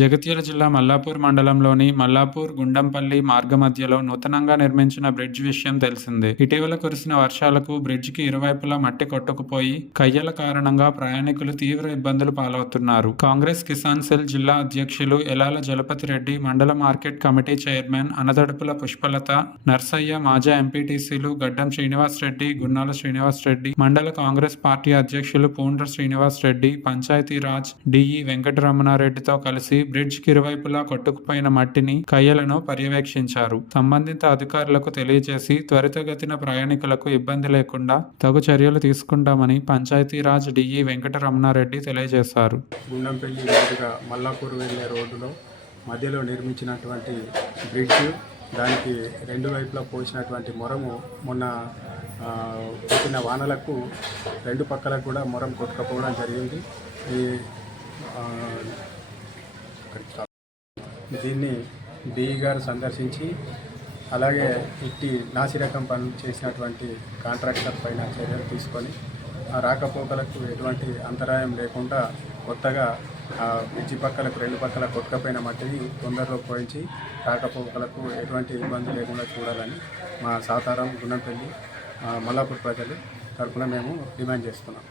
జగిత్యాల జిల్లా మల్లాపూర్ మండలంలోని మల్లాపూర్ గుండంపల్లి మార్గమధ్యలో నూతనంగా నిర్మించిన బ్రిడ్జ్ విషయం తెలిసిందే. ఇటీవల కురిసిన వర్షాలకు బ్రిడ్జికి ఇరువైపులా మట్టి కొట్టుకుపోయి కయ్యల కారణంగా ప్రయాణికులు తీవ్ర ఇబ్బందులు పాలవుతున్నారు. కాంగ్రెస్ కిసాన్ సెల్ జిల్లా అధ్యక్షులు ఎలాల జలపతి రెడ్డి, మండల మార్కెట్ కమిటీ చైర్మన్ అనదడుపుల పుష్పలత, నర్సయ్య, మాజా ఎంపీటీసీలు గడ్డం శ్రీనివాస్ రెడ్డి, గున్నాల శ్రీనివాస్ రెడ్డి, మండల కాంగ్రెస్ పార్టీ అధ్యక్షులు పూండ్ర శ్రీనివాస్ రెడ్డి, పంచాయతీరాజ్ డిఈ వెంకటరమణారెడ్డితో కలిసి బ్రిడ్జ్ కి ఇరువైపులా కొట్టుకుపోయిన మట్టిని, కయ్యలను పర్యవేక్షించారు. సంబంధిత అధికారులకు తెలియజేసి త్వరితగతిన ప్రయాణికులకు ఇబ్బంది లేకుండా తగు చర్యలు తీసుకుంటామని పంచాయతీరాజ్ డిఈ వెంకటరమణారెడ్డి తెలియజేశారు. గుండంపల్లి మీదుగా మల్లాపూర్ వెళ్లే రోడ్డులో మధ్యలో నిర్మించినటువంటి బ్రిడ్జ్, దానికి రెండు వైపులా పోసినటువంటి మొరము మొన్న పుట్టిన వానలకు రెండు పక్కలకు కూడా మొరం కొట్టుకపోవడం జరిగింది. దీన్ని డిఈ గారు సందర్శించి అలాగే ఇట్టి నాసిరకం పనులు చేసినటువంటి కాంట్రాక్టర్ పైన చర్యలు తీసుకొని ఆ రాకపోకలకు ఎటువంటి అంతరాయం లేకుండా కొత్తగా బ్రిడ్జి పక్కలకు రెండు పక్కల కొట్టుకపోయిన మట్టిని తొందరలో పోయించి రాకపోకలకు ఎటువంటి ఇబ్బంది లేకుండా చూడాలని మా సాతారం గుండంపల్లి మల్లాపూర్ ప్రజలు తరఫున మేము డిమాండ్ చేస్తున్నాం.